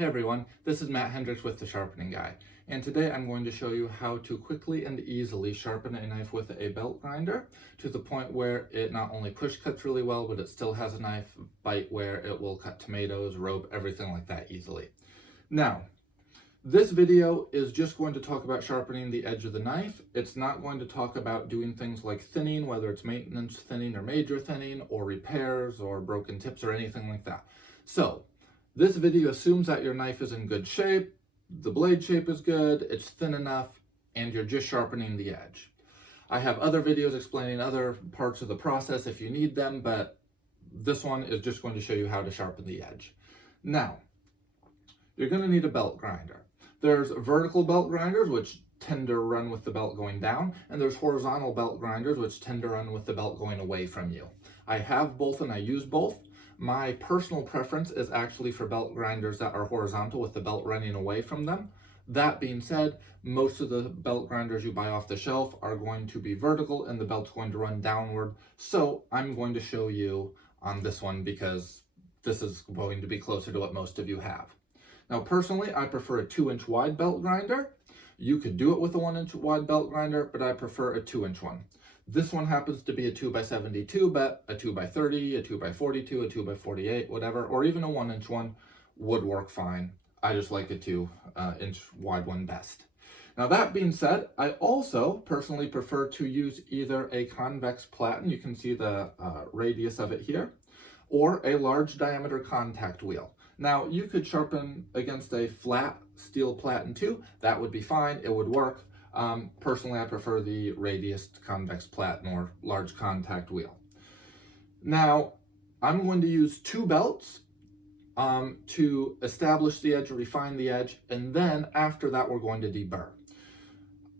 Hey everyone, this is Matt Hendricks with The Sharpening Guy, and today I'm going to show you how to quickly and easily sharpen a knife with a belt grinder to the point where it not only push cuts really well, but it still has a knife bite where it will cut tomatoes, rope, everything like that easily. Now, this video is just going to talk about sharpening the edge of the knife. It's not going to talk about doing things like thinning, whether it's maintenance thinning or major thinning, or repairs or broken tips or anything like that. So, this video assumes that your knife is in good shape, the blade shape is good, it's thin enough, and you're just sharpening the edge. I have other videos explaining other parts of the process if you need them, but this one is just going to show you how to sharpen the edge. Now, you're going to need a belt grinder. There's vertical belt grinders, which tend to run with the belt going down, and there's horizontal belt grinders, which tend to run with the belt going away from you. I have both and I use both. My personal preference is actually for belt grinders that are horizontal with the belt running away from them. That being said, most of the belt grinders you buy off the shelf are going to be vertical and the belt's going to run downward. So I'm going to show you on this one because this is going to be closer to what most of you have. Now, personally, I prefer a 2-inch wide belt grinder. You could do it with a 1-inch wide belt grinder, but I prefer a 2-inch one. This one happens to be a 2x72, but a 2x30, a 2x42, a 2x48, whatever, or even a 1-inch one would work fine. I just like a 2-inch wide one best. Now, that being said, I also personally prefer to use either a convex platen, you can see the radius of it here, or a large diameter contact wheel. Now, you could sharpen against a flat steel platen too. That would be fine. It would work. Personally, I prefer the radius convex platen or large contact wheel. Now, I'm going to use 2 belts to establish the edge, refine the edge, and then after that, we're going to deburr.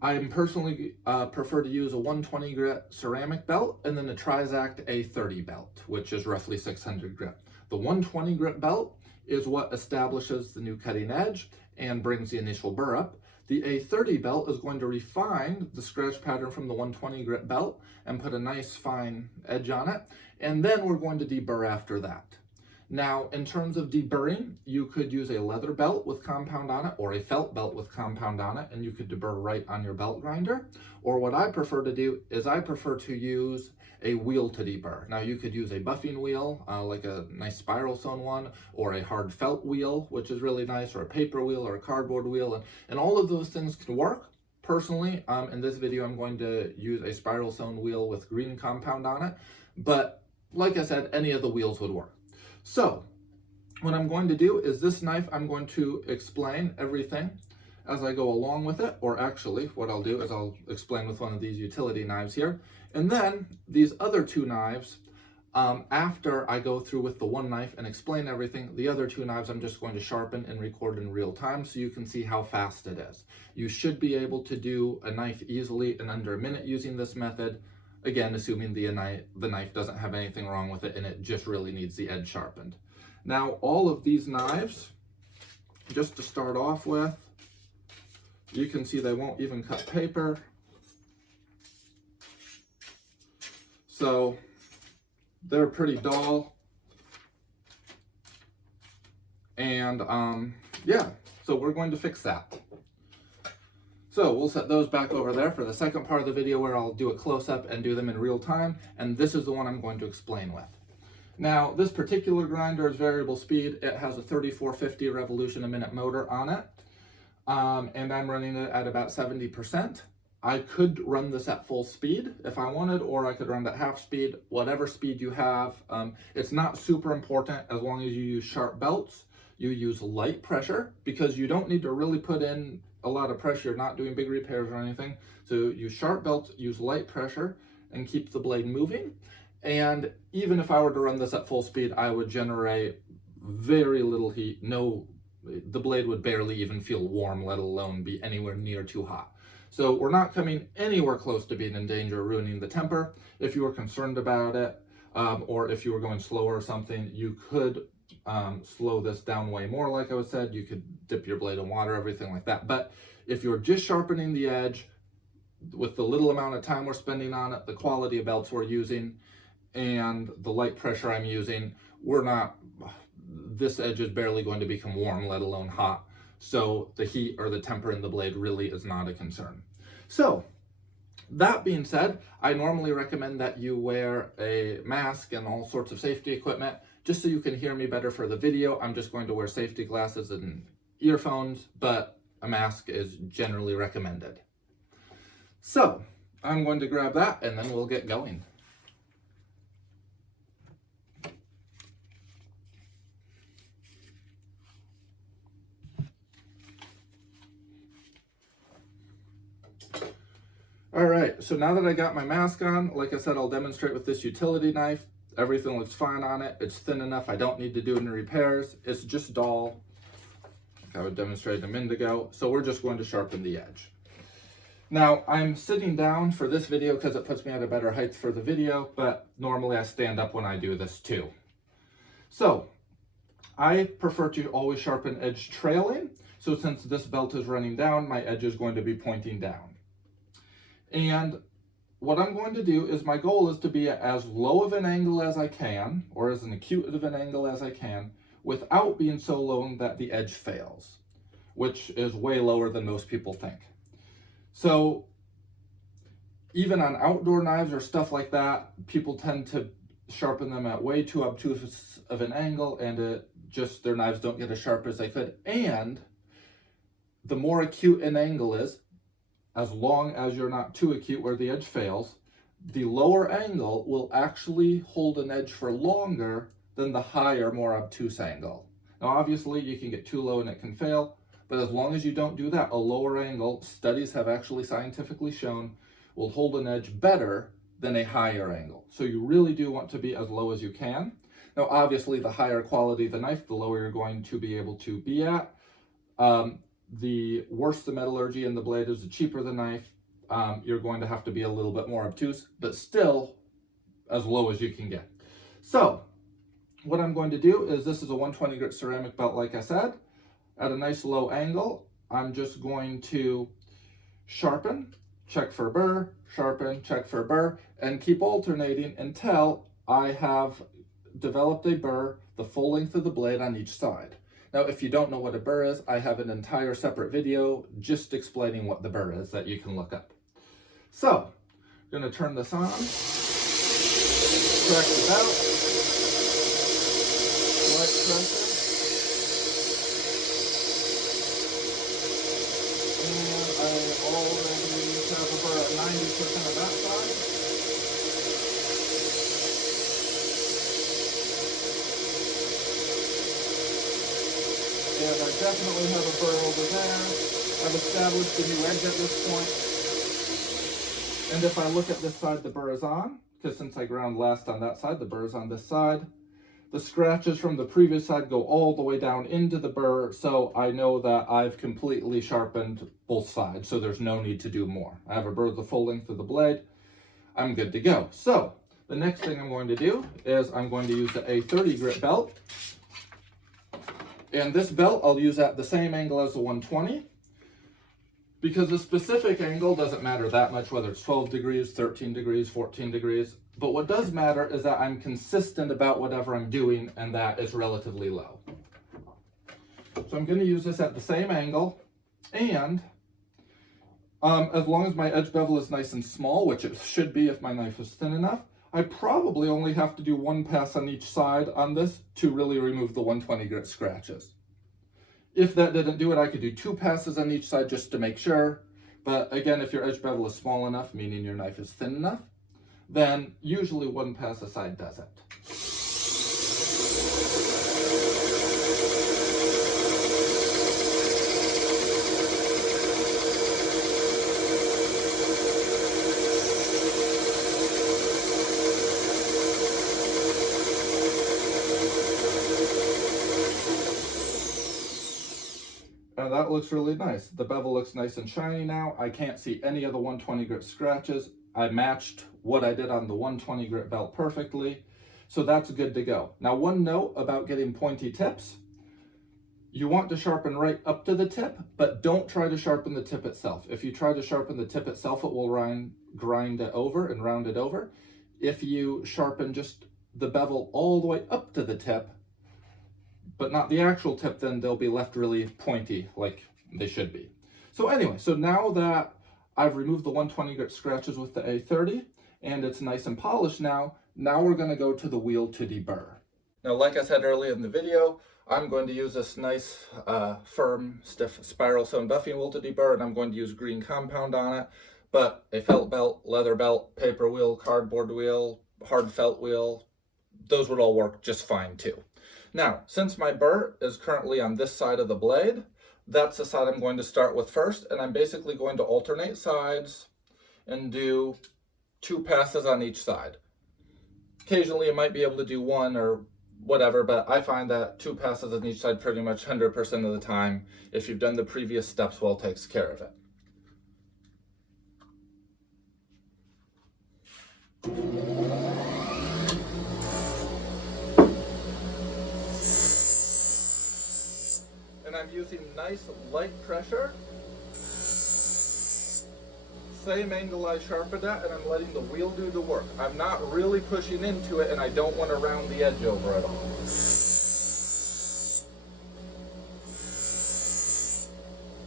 I personally prefer to use a 120 grit ceramic belt and then a Trizact A30 belt, which is roughly 600 grit. The 120 grit belt is what establishes the new cutting edge and brings the initial burr up. The A30 belt is going to refine the scratch pattern from the 120 grit belt and put a nice fine edge on it. And then we're going to deburr after that. Now, in terms of deburring, you could use a leather belt with compound on it or a felt belt with compound on it, and you could deburr right on your belt grinder. Or what I prefer to do is I prefer to use a wheel to deburr. Now, you could use a buffing wheel, like a nice spiral sewn one, or a hard felt wheel, which is really nice, or a paper wheel or a cardboard wheel, and all of those things can work. Personally, in this video, I'm going to use a spiral sewn wheel with green compound on it, but like I said, any of the wheels would work. So, what I'm going to do is this knife, I'm going to explain everything as I go along with it, or actually what I'll do is I'll explain with one of these utility knives here, and then these other 2 knives, after I go through with the one knife and explain everything, the other 2 knives I'm just going to sharpen and record in real time so you can see how fast it is. You should be able to do a knife easily in under a minute using this method, again, assuming the knife doesn't have anything wrong with it and it just really needs the edge sharpened. Now, all of these knives, just to start off with, you can see they won't even cut paper. So they're pretty dull. And yeah, so we're going to fix that. So we'll set those back over there for the second part of the video where I'll do a close-up and do them in real time. And this is the one I'm going to explain with. Now, this particular grinder is variable speed. It has a 3450 revolution a minute motor on it. And I'm running it at about 70%. I could run this at full speed if I wanted, or I could run it at half speed, whatever speed you have. It's not super important as long as you use sharp belts. You use light pressure because you don't need to really put in a lot of pressure. You're not doing big repairs or anything. So use sharp belts, use light pressure, and keep the blade moving. And even if I were to run this at full speed, I would generate very little heat. The blade would barely even feel warm, let alone be anywhere near too hot. So we're not coming anywhere close to being in danger of ruining the temper. If you were concerned about it, or if you were going slower or something, you could slow this down way more. Like I said, you could dip your blade in water, everything like that. But if you're just sharpening the edge, with the little amount of time we're spending on it, the quality of belts we're using, and the light pressure I'm using, this edge is barely going to become warm, let alone hot. So the heat or the temper in the blade really is not a concern. So that being said, I normally recommend that you wear a mask and all sorts of safety equipment just so you can hear me better for the video. I'm just going to wear safety glasses and earphones, but a mask is generally recommended. So I'm going to grab that and then we'll get going. All right, so now that I got my mask on, like I said, I'll demonstrate with this utility knife. Everything looks fine on it. It's thin enough. I don't need to do any repairs. It's just dull, like I would demonstrate a minute ago. So we're just going to sharpen the edge. Now, I'm sitting down for this video because it puts me at a better height for the video, but normally I stand up when I do this too. So I prefer to always sharpen edge trailing. So since this belt is running down, my edge is going to be pointing down. And what I'm going to do is my goal is to be at as low of an angle as I can, or as an acute of an angle as I can, without being so low that the edge fails, which is way lower than most people think. So even on outdoor knives or stuff like that, people tend to sharpen them at way too obtuse of an angle, and their knives don't get as sharp as they could. And the more acute an angle is, as long as you're not too acute where the edge fails, the lower angle will actually hold an edge for longer than the higher, more obtuse angle. Now, obviously, you can get too low and it can fail, but as long as you don't do that, a lower angle, studies have actually scientifically shown, will hold an edge better than a higher angle. So you really do want to be as low as you can. Now, obviously, the higher quality the knife, the lower you're going to be able to be at. The worse the metallurgy in the blade is, the cheaper the knife, you're going to have to be a little bit more obtuse, but still as low as you can get. So what I'm going to do is, this is a 120 grit ceramic belt, like I said, at a nice low angle. I'm just going to sharpen, check for burr, sharpen, check for burr, and keep alternating until I have developed a burr the full length of the blade on each side. Now, if you don't know what a burr is, I have an entire separate video just explaining what the burr is that you can look up. So, I'm going to turn this on, crack the belt, light pressure, and I already have a burr at 90% of that side. And I definitely have a burr over there. I've established a new edge at this point. And if I look at this side, the burr is on, because since I ground last on that side, the burr is on this side. The scratches from the previous side go all the way down into the burr, so I know that I've completely sharpened both sides, so there's no need to do more. I have a burr the full length of the blade. I'm good to go. So the next thing I'm going to do is I'm going to use the A30 grit belt. And this belt I'll use at the same angle as the 120, because the specific angle doesn't matter that much, whether it's 12 degrees, 13 degrees, 14 degrees. But what does matter is that I'm consistent about whatever I'm doing, and that is relatively low. So I'm going to use this at the same angle, and as long as my edge bevel is nice and small, which it should be if my knife is thin enough, I probably only have to do one pass on each side on this to really remove the 120 grit scratches. If that didn't do it, I could do 2 passes on each side just to make sure. But again, if your edge bevel is small enough, meaning your knife is thin enough, then usually 1 pass aside does it. And that looks really nice. The bevel looks nice and shiny now. I can't see any of the 120 grit scratches. I matched what I did on the 120 grit belt perfectly. So that's good to go. Now, one note about getting pointy tips. You want to sharpen right up to the tip, but don't try to sharpen the tip itself. If you try to sharpen the tip itself, it will grind it over and round it over. If you sharpen just the bevel all the way up to the tip, but not the actual tip, then they'll be left really pointy like they should be. So anyway, so now that I've removed the 120 grit scratches with the A30 and it's nice and polished now we're going to go to the wheel to deburr. Now, like I said earlier in the video, I'm going to use this nice, firm, stiff spiral sewn buffing wheel to deburr, and I'm going to use green compound on it. But a felt belt, leather belt, paper wheel, cardboard wheel, hard felt wheel, those would all work just fine too. Now, since my burr is currently on this side of the blade, that's the side I'm going to start with first, and I'm basically going to alternate sides and do 2 passes on each side. Occasionally you might be able to do 1 or whatever, but I find that 2 passes on each side pretty much 100% of the time, if you've done the previous steps well, takes care of it. And I'm using nice light pressure. Same angle I sharpened at, and I'm letting the wheel do the work. I'm not really pushing into it, and I don't want to round the edge over at all.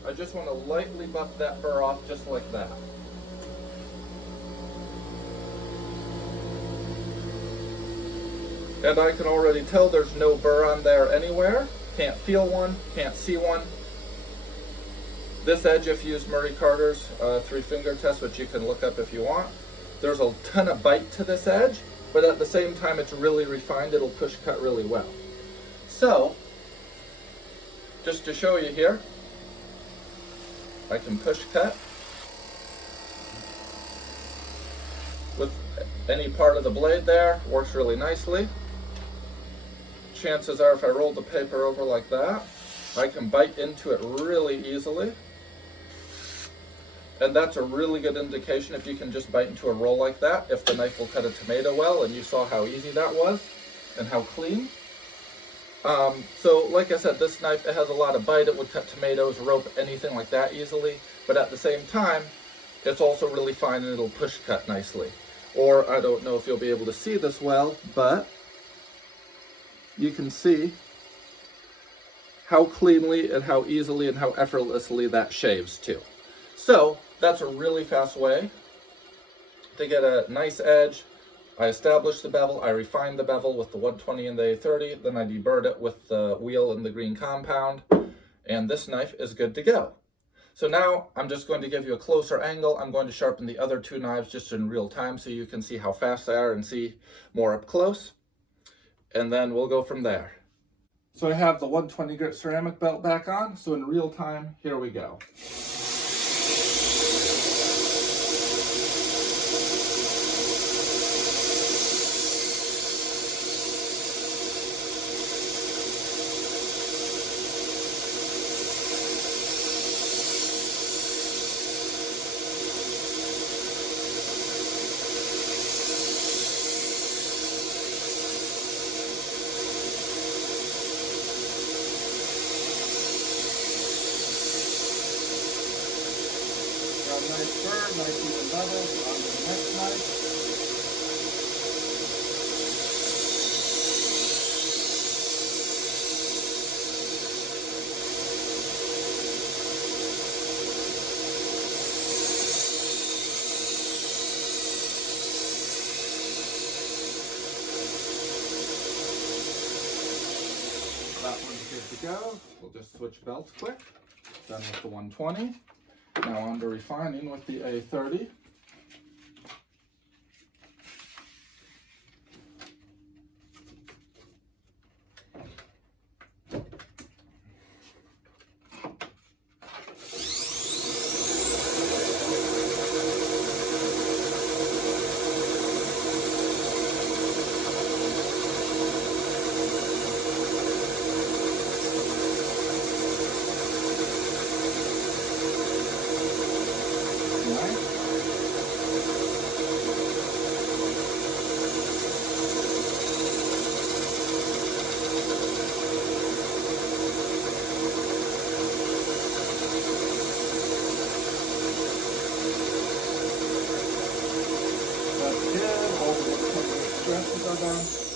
I just want to lightly buff that burr off just like that. And I can already tell there's no burr on there anywhere. Can't feel one, can't see one. This edge, if you use Murray Carter's 3-finger test, which you can look up if you want, there's a ton of bite to this edge, but at the same time it's really refined, it'll push cut really well. So, just to show you here, I can push cut with any part of the blade there, works really nicely. Chances are if I roll the paper over like that, I can bite into it really easily. And that's a really good indication if you can just bite into a roll like that, if the knife will cut a tomato well, and you saw how easy that was and how clean. So like I said, this knife, it has a lot of bite. It would cut tomatoes, rope, anything like that easily. But at the same time, it's also really fine and it'll push cut nicely. Or I don't know if you'll be able to see this well, but you can see how cleanly and how easily and how effortlessly that shaves too. So that's a really fast way to get a nice edge. I established the bevel, I refined the bevel with the 120 and the A30, then I deburred it with the wheel and the green compound, and this knife is good to go. So now I'm just going to give you a closer angle. I'm going to sharpen the other 2 knives just in real time so you can see how fast they are and see more up close, and then we'll go from there. So I have the 120 grit ceramic belt back on, so in real time, here we go. Nice burr, nice even level on the next knife. That one's good to go. We'll just switch belts quick. Done with the 120. Now on to refining with the A30.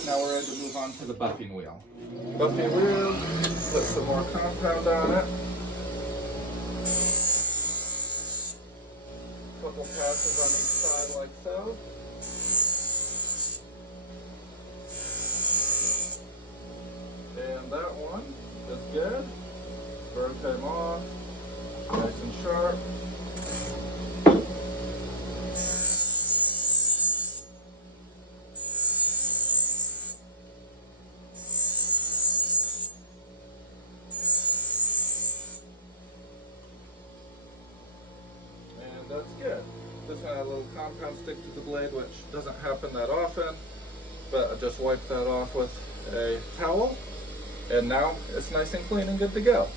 Now we're ready to move on to the buffing wheel. buffy wheel, put some more compound on it. Couple passes on each side like so. And that one is good. Burr came off, nice and sharp. And that's good. This one had a little compound stick to the blade, which doesn't happen that often, but I just wiped that off with a towel. And now it's nice and clean and good to go.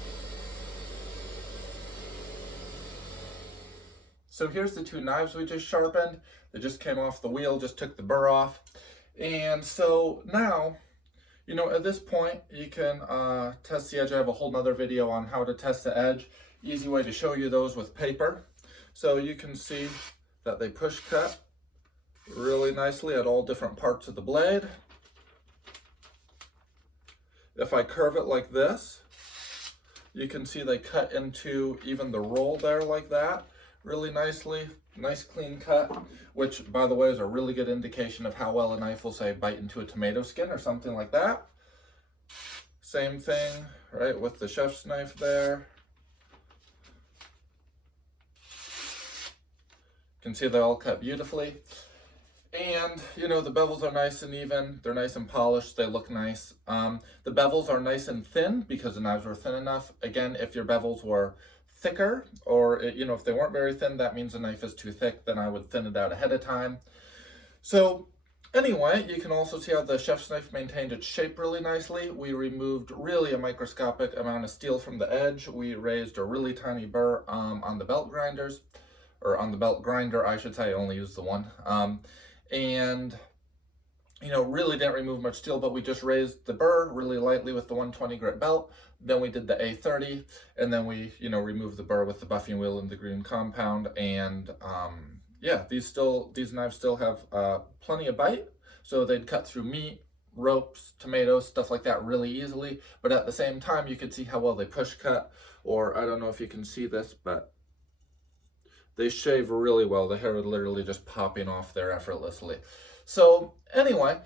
So here's the two knives we just sharpened. They just came off the wheel, just took the burr off. And so now, you know, at this point, you can test the edge. I have a whole nother video on how to test the edge. Easy way to show you those with paper. So you can see that they push cut really nicely at all different parts of the blade. If I curve it like this, you can see they cut into even the roll there like that, really nicely, nice clean cut, which by the way is a really good indication of how well a knife will say bite into a tomato skin or something like that. Same thing, right, with the chef's knife there. You can see they all cut beautifully. And, you know, the bevels are nice and even. They're nice and polished. They look nice. The bevels are nice and thin because the knives were thin enough. Again, if your bevels were thicker or, you know, if they weren't very thin, that means the knife is too thick. Then I would thin it out ahead of time. So anyway, you can also see how the chef's knife maintained its shape really nicely. We removed really a microscopic amount of steel from the edge. We raised a really tiny burr on the belt grinders, or on the belt grinder, I should say. I only used the one. And, you know, really didn't remove much steel, but we just raised the burr really lightly with the 120 grit belt. Then we did the A30, and then we, you know, removed the burr with the buffing wheel and the green compound. And yeah, these knives still have plenty of bite, so they'd cut through meat, ropes, tomatoes, stuff like that really easily. But at the same time, you could see how well they push cut, or I don't know if you can see this, but they shave really well. The hair would literally just popping off there effortlessly. So anyway,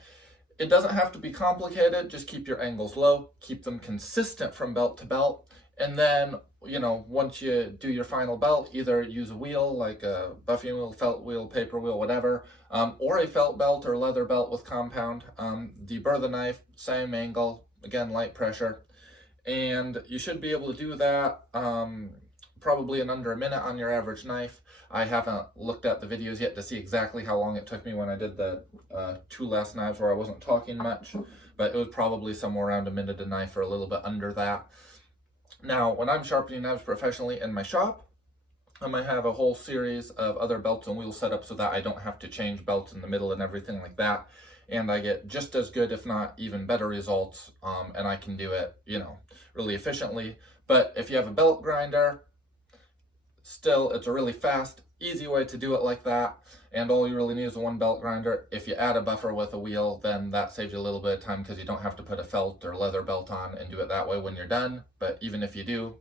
it doesn't have to be complicated. Just keep your angles low, keep them consistent from belt to belt. And then, you know, once you do your final belt, either use a wheel like a buffing wheel, felt wheel, paper wheel, whatever, or a felt belt or leather belt with compound. Deburr the knife, same angle, again, light pressure. And you should be able to do that probably in under a minute on your average knife. I haven't looked at the videos yet to see exactly how long it took me when I did the two last knives where I wasn't talking much, but it was probably somewhere around a minute a knife or a little bit under that. Now, when I'm sharpening knives professionally in my shop, I might have a whole series of other belts and wheels set up so that I don't have to change belts in the middle and everything like that. And I get just as good, if not even better results, and I can do it, you know, really efficiently. But if you have a belt grinder, still, it's a really fast, easy way to do it like that, and all you really need is one belt grinder. If you add a buffer with a wheel, then that saves you a little bit of time because you don't have to put a felt or leather belt on and do it that way when you're done. But even if you do,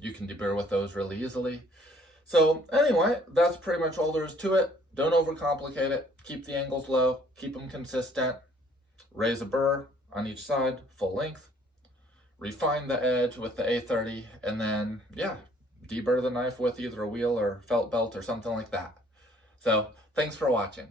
you can deburr with those really easily. So anyway, that's pretty much all there is to it. Don't overcomplicate it. Keep the angles low, keep them consistent, raise a burr on each side, full length, refine the edge with the A30, and then, yeah, deburr the knife with either a wheel or felt belt or something like that. So thanks for watching.